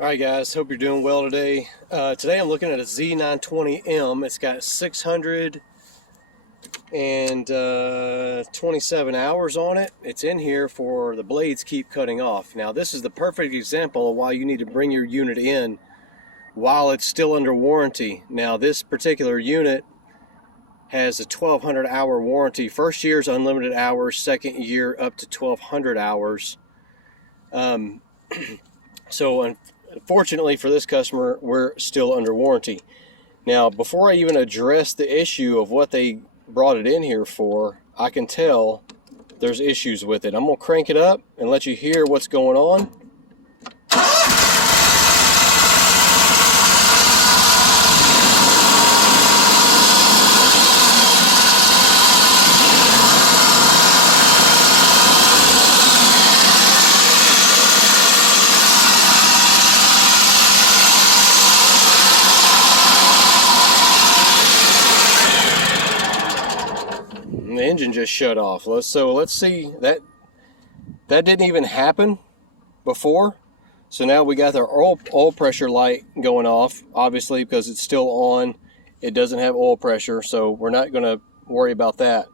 Alright guys, hope you're doing well today. Today I'm looking at a Z920M. It's got 627 hours on it. It's in here for the blades keep cutting off. Now this is the perfect example of why you need to bring your unit in while it's still under warranty. Now this particular unit has a 1,200 hour warranty. First year's unlimited hours, second year up to 1,200 hours. So unfortunately for this customer, we're still under warranty. Now, before I even address the issue of what they brought it in here for, I can tell there's issues with it. I'm going to crank it up and let you hear what's going on. The engine just shut off. Let's see, that didn't even happen before. So now we got our oil pressure light going off, obviously because it's still on. It doesn't have oil pressure, so we're not going to worry about that.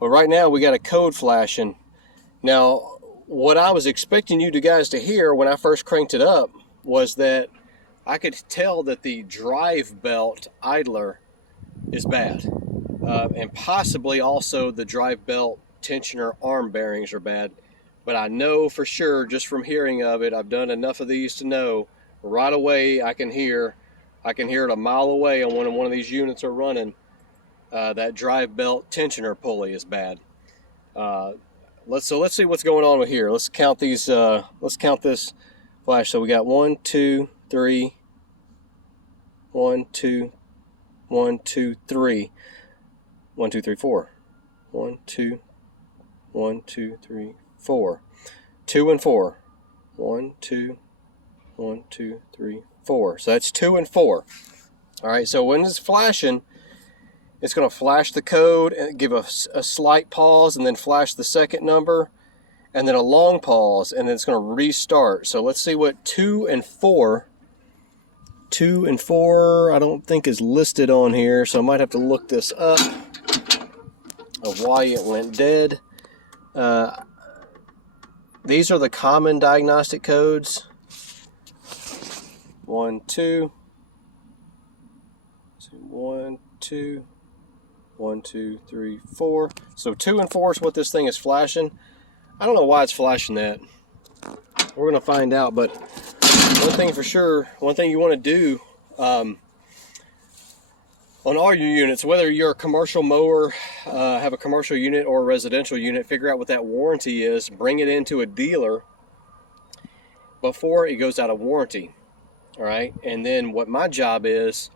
But right now we got a code flashing. Now what I was expecting you guys to hear when I first cranked it up was that I could tell that the drive belt idler is bad. And possibly also the drive belt tensioner arm bearings are bad. But I know for sure, just from hearing of it, I've done enough of these to know right away I can hear it a mile away on when one of these units are running. That drive belt tensioner pulley is bad. Let's see what's going on with here. Let's count these. Let's count this flash. So we got 1, 2, 3, 1, 2, 1, 2, 3. 1, 2, 3, 4. 1, 2, 1, 2, 3, 4. 2 and 4. 1, 2, 1, 2, 3, 4. So that's 2 and 4. All right. So when it's flashing, it's going to flash the code and give a slight pause, and then flash the second number, and then a long pause, and then it's going to restart. So let's see what 2 and 4. 2 and 4 I don't think is listed on here, so I might have to look this up of why it went dead. These are the common diagnostic codes. 1, 2. 1, 2. 1, 2, 3, 4. So 2 and 4 is what this thing is flashing. I don't know why it's flashing that. We're going to find out, but one thing for sure, one thing you want to do on all your units, whether you're a commercial mower, have a commercial unit or a residential unit, figure out what that warranty is, bring it into a dealer before it goes out of warranty. All right, and then what my job is,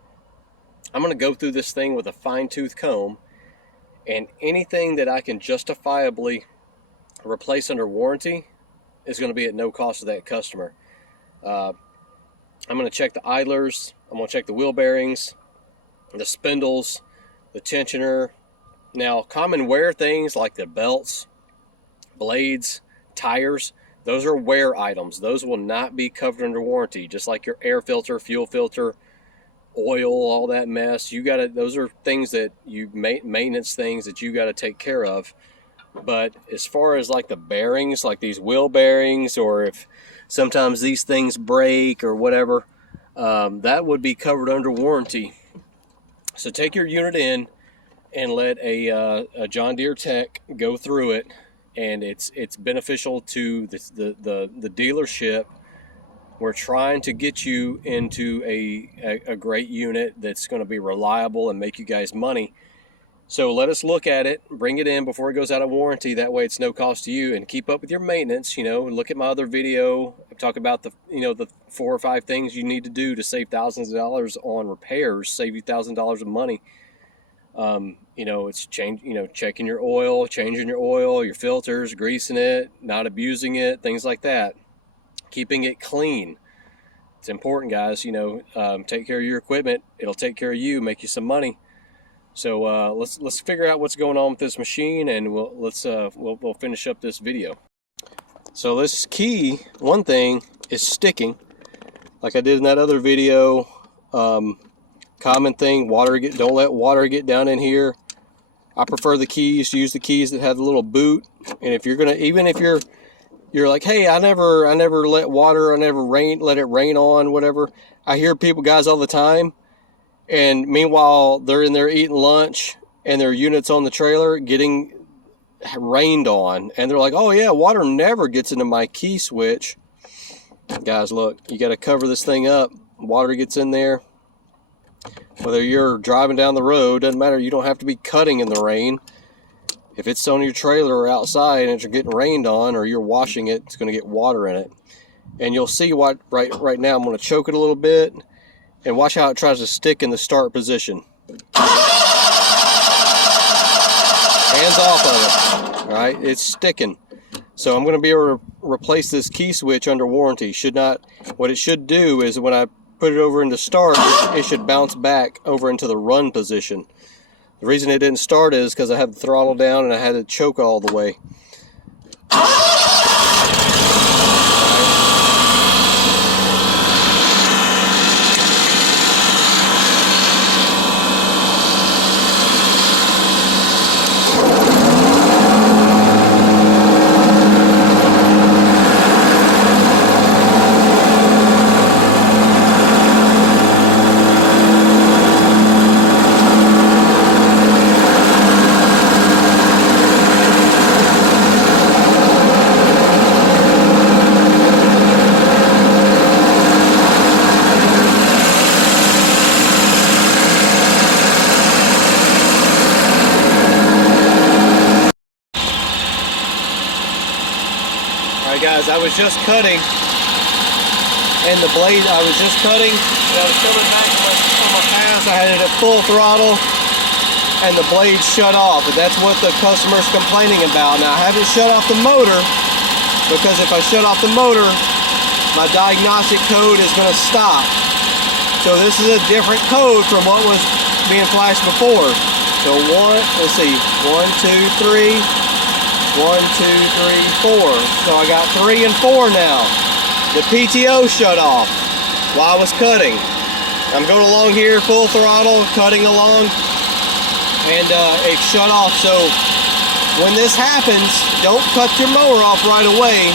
I'm going to go through this thing with a fine-tooth comb, and anything that I can justifiably replace under warranty is going to be at no cost to that customer. I'm going to check the idlers, I'm going to check the wheel bearings, the spindles, the tensioner. Now, common wear things like the belts, blades, tires, those are wear items. Those will not be covered under warranty, just like your air filter, fuel filter, oil, all that mess. Those are things that maintenance things that you got to take care of. But as far as like the bearings, like these wheel bearings, or if sometimes these things break or whatever, that would be covered under warranty. So take your unit in and let a John Deere tech go through it, and it's beneficial to the dealership. We're trying to get you into a great unit that's going to be reliable and make you guys money. So let us look at it, bring it in before it goes out of warranty. That way it's no cost to you, and keep up with your maintenance. Look at my other video. I talk about the 4 or 5 things you need to do to save thousands of dollars on repairs, save you $1,000 of money. It's checking your oil, changing your oil, your filters, greasing it, not abusing it, things like that. Keeping it clean. It's important, guys. Take care of your equipment. It'll take care of you, make you some money. So let's figure out what's going on with this machine, and we'll finish up this video. So this key, one thing, is sticking. like I did in that other video, common thing, don't let water get down in here. I prefer the keys, to use the keys that have the little boot. And if you're gonna, even if you're like, hey, I never let let it rain on, whatever. I hear guys all the time, and meanwhile they're in there eating lunch and their unit's on the trailer getting rained on, and they're like, oh yeah, water never gets into my key switch. Guys, look, you got to cover this thing up. Water gets in there. Whether you're driving down the road, doesn't matter. You don't have to be cutting in the rain. If it's on your trailer or outside and you're getting rained on, or you're washing it, it's going to get water in it. And you'll see what right now. I'm going to choke it a little bit, and watch how it tries to stick in the start position. Hands off of it. All right, it's sticking. So I'm going to be able to replace this key switch under warranty. What it should do is, when I put it over into start, it should bounce back over into the run position. The reason it didn't start is because I had the throttle down and I had to choke all the way. Guys, I was just cutting, and the blade, I was just cutting, and I was coming back on my pass. I had it at full throttle, and the blade shut off. And that's what the customer's complaining about. Now, I haven't shut off the motor, because if I shut off the motor, my diagnostic code is going to stop. So this is a different code from what was being flashed before. So let's see, 1, 2, 3. 1, 2, 3, 4. So I got 3 and 4 now. The PTO shut off while I was cutting. I'm going along here full throttle, cutting along, and it shut off. So when this happens, don't cut your mower off right away.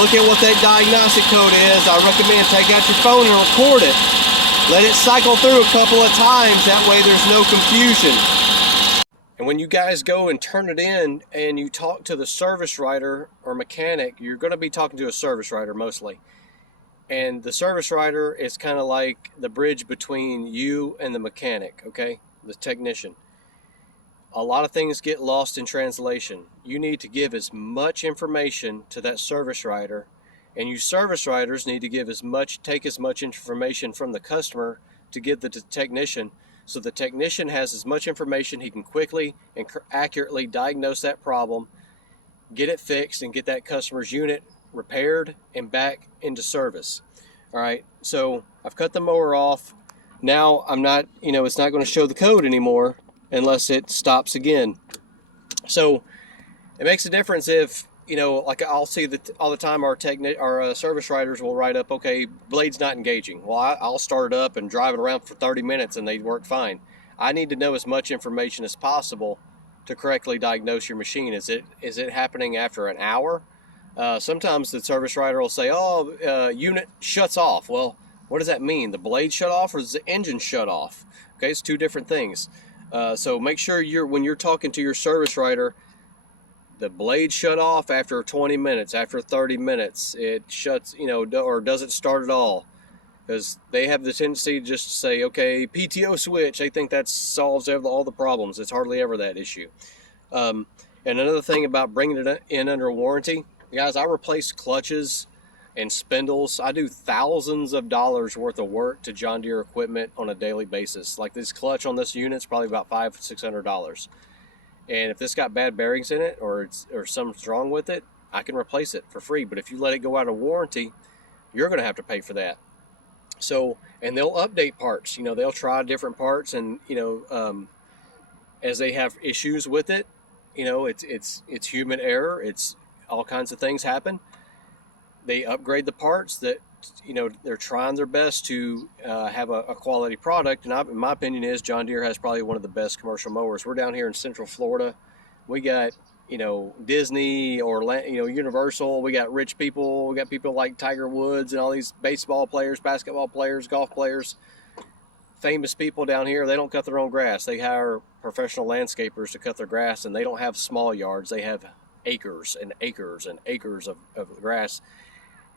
Look at what that diagnostic code is. I recommend take out your phone and record it. Let it cycle through a couple of times. That way there's no confusion. And when you guys go and turn it in and you talk to the service writer or mechanic, you're going to be talking to a service writer mostly. And the service writer is kind of like the bridge between you and the mechanic, okay? The technician. A lot of things get lost in translation. You need to give as much information to that service writer, and you service writers need to take as much information from the customer to give the technician, so the technician has as much information he can quickly and accurately diagnose that problem, get it fixed, and get that customer's unit repaired and back into service. All right, so I've cut the mower off. Now I'm not, it's not going to show the code anymore unless it stops again. So it makes a difference if, like I'll see that all the time our service writers will write up, okay, blade's not engaging. Well, I'll start it up and drive it around for 30 minutes and they work fine. I need to know as much information as possible to correctly diagnose your machine. Is it happening after an hour? Sometimes the service writer will say, unit shuts off. Well, what does that mean? The blade shut off or is the engine shut off? Okay, it's two different things. So make sure when you're talking to your service writer, the blade shut off after 20 minutes, after 30 minutes, it shuts, or doesn't start at all. Because they have the tendency to just say, okay, PTO switch. They think that solves all the problems. It's hardly ever that issue. And another thing about bringing it in under warranty, guys, I replace clutches and spindles. I do thousands of dollars worth of work to John Deere equipment on a daily basis. Like this clutch on this unit is probably about $500-600. And if this got bad bearings in it or something's wrong with it, I can replace it for free. But if you let it go out of warranty, you're going to have to pay for that. So, and they'll update parts. They'll try different parts, and as they have issues with it, it's human error. It's all kinds of things happen. they upgrade the parts. That, you know, they're trying their best to have a quality product. And in my opinion, is John Deere has probably one of the best commercial mowers. We're down here in Central Florida. We got, you know, Disney or, you know, Universal. We got rich people. We got people like Tiger Woods and all these baseball players, basketball players, golf players, famous people down here. They don't cut their own grass. They hire professional landscapers to cut their grass, and they don't have small yards. They have acres and acres and acres of grass.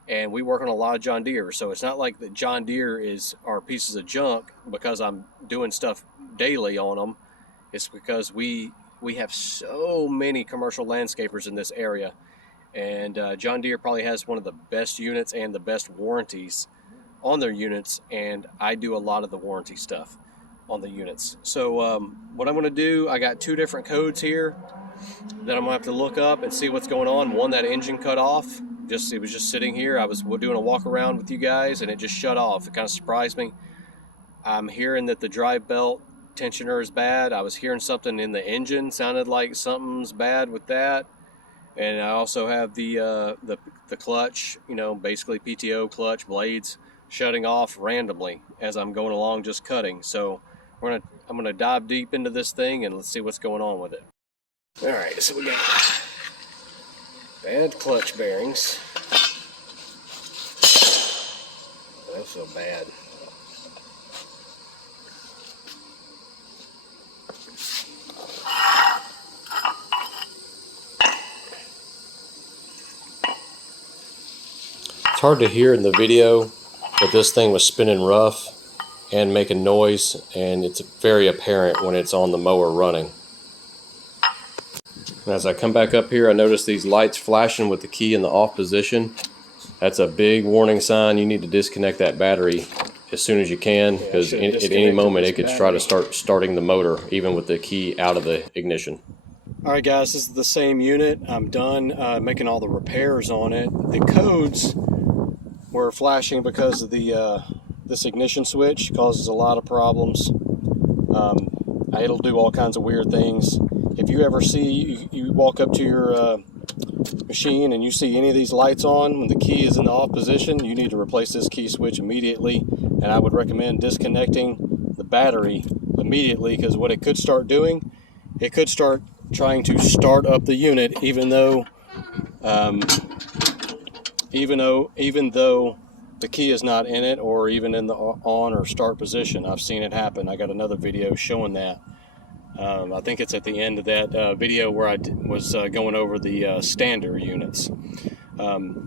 And we work on a lot of John Deere. So it's not like that John Deere are pieces of junk because I'm doing stuff daily on them. It's because we have so many commercial landscapers in this area, and John Deere probably has one of the best units and the best warranties on their units, and I do a lot of the warranty stuff on the units. So what I'm going to do, I got 2 different codes here that I'm going to have to look up and see what's going on. One, that engine cut off. It was just sitting here. I was doing a walk around with you guys, and it just shut off. It kind of surprised me. I'm hearing that the drive belt tensioner is bad. I was hearing something in the engine, sounded like something's bad with that. And I also have the clutch, you know, basically PTO clutch blades shutting off randomly as I'm going along just cutting. So I'm gonna dive deep into this thing and let's see what's going on with it. All right, so we got bad clutch bearings. That's so bad. It's hard to hear in the video, but this thing was spinning rough and making noise, and it's very apparent when it's on the mower running. And as I come back up here, I notice these lights flashing with the key in the off position. That's a big warning sign. You need to disconnect that battery as soon as you can, because at any moment it could try to start starting the motor even with the key out of the ignition. Alright guys, this is the same unit. I'm done making all the repairs on it. The codes were flashing because of the this ignition switch. Causes a lot of problems. It'll do all kinds of weird things. If you ever see, you walk up to your machine and you see any of these lights on when the key is in the off position, you need to replace this key switch immediately, and I would recommend disconnecting the battery immediately, because what it could start doing, it could start trying to start up the unit even though the key is not in it, or even in the on or start position. I've seen it happen. I got another video showing that. I think it's at the end of that video where I was going over the standard units.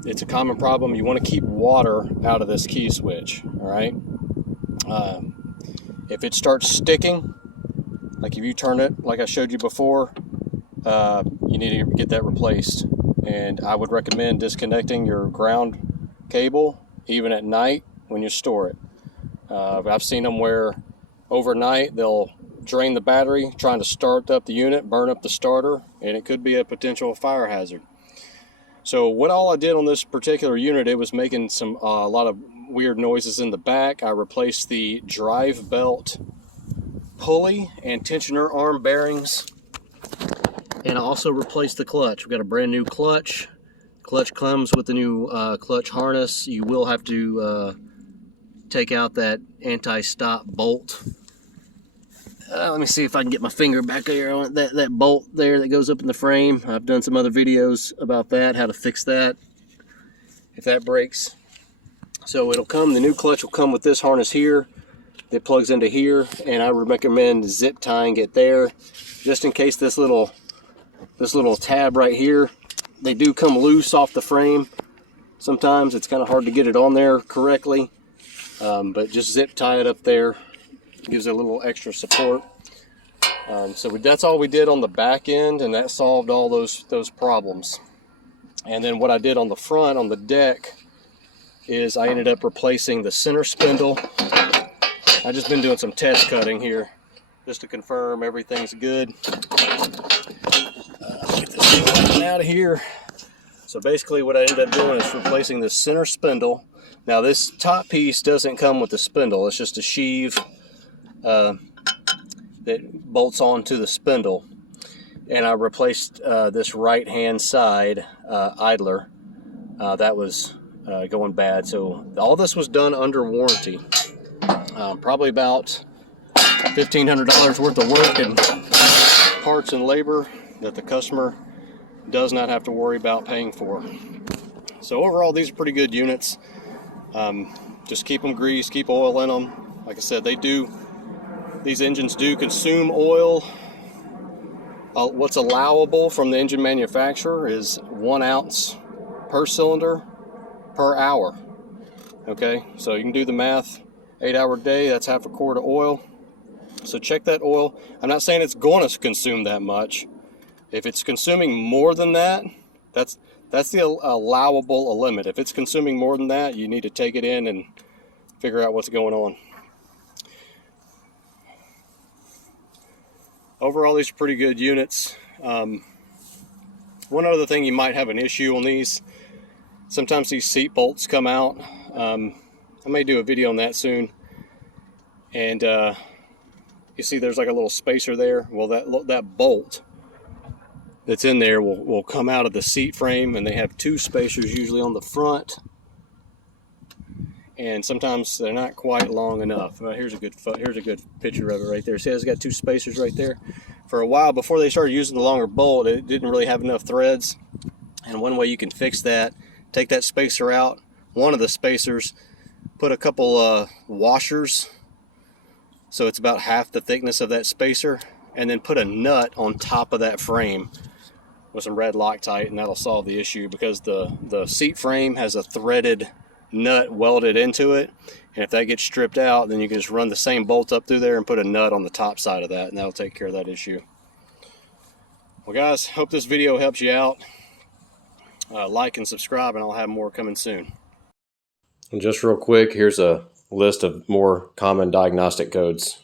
It's a common problem. You want to keep water out of this key switch, all right? If it starts sticking, like if you turn it like I showed you before, you need to get that replaced. And I would recommend disconnecting your ground cable even at night when you store it. I've seen them where overnight they'll drain the battery trying to start up the unit, burn up the starter, and it could be a potential fire hazard. So what all I did on this particular unit, it was making a lot of weird noises in the back. I replaced the drive belt pulley and tensioner arm bearings, and I also replaced the clutch. We've got a brand new clutch. Clutch comes with the new clutch harness. You will have to take out that anti-stop bolt. Let me see if I can get my finger back there on that bolt there that goes up in the frame. I've done some other videos about that, how to fix that if that breaks. So it'll come, the new clutch will come with this harness here that plugs into here, and I would recommend zip tying it there, just in case this little tab right here, they do come loose off the frame. Sometimes it's kind of hard to get it on there correctly, but just zip tie it up there. Gives it a little extra support. So that's all we did on the back end, and that solved all those problems. And then what I did on the front, on the deck, is I ended up replacing the center spindle. I've just been doing some test cutting here just to confirm everything's good. Get this thing out of here. So basically what I ended up doing is replacing the center spindle. Now this top piece doesn't come with the spindle, it's just a sheave that bolts onto the spindle, and I replaced this right hand side idler that was going bad. So all this was done under warranty. Probably about $1,500 worth of work and parts and labor that the customer does not have to worry about paying for. So overall, these are pretty good units. Just keep them greased, keep oil in them. Like I said, these engines do consume oil. What's allowable from the engine manufacturer is 1 ounce per cylinder per hour. Okay, so you can do the math. 8-hour day, that's half a quart of oil. So check that oil. I'm not saying it's going to consume that much. If it's consuming more than that, that's the allowable limit. If it's consuming more than that, you need to take it in and figure out what's going on. Overall, these are pretty good units. One other thing you might have an issue on these, sometimes these seat bolts come out. I may do a video on that soon. And you see there's like a little spacer there. Well, that bolt that's in there will come out of the seat frame, and they have 2 spacers usually on the front. And sometimes they're not quite long enough. Here's a good picture of it right there. See, it's got 2 spacers right there. For a while, before they started using the longer bolt, it didn't really have enough threads. And one way you can fix that, take that spacer out, one of the spacers, put a couple washers, so it's about half the thickness of that spacer, and then put a nut on top of that frame with some red Loctite, and that'll solve the issue, because the seat frame has a threaded nut welded into it, and if that gets stripped out, then you can just run the same bolt up through there and put a nut on the top side of that, and that'll take care of that issue. Well guys, hope this video helps you out. Like and subscribe, and I'll have more coming soon. And just real quick, here's a list of more common diagnostic codes.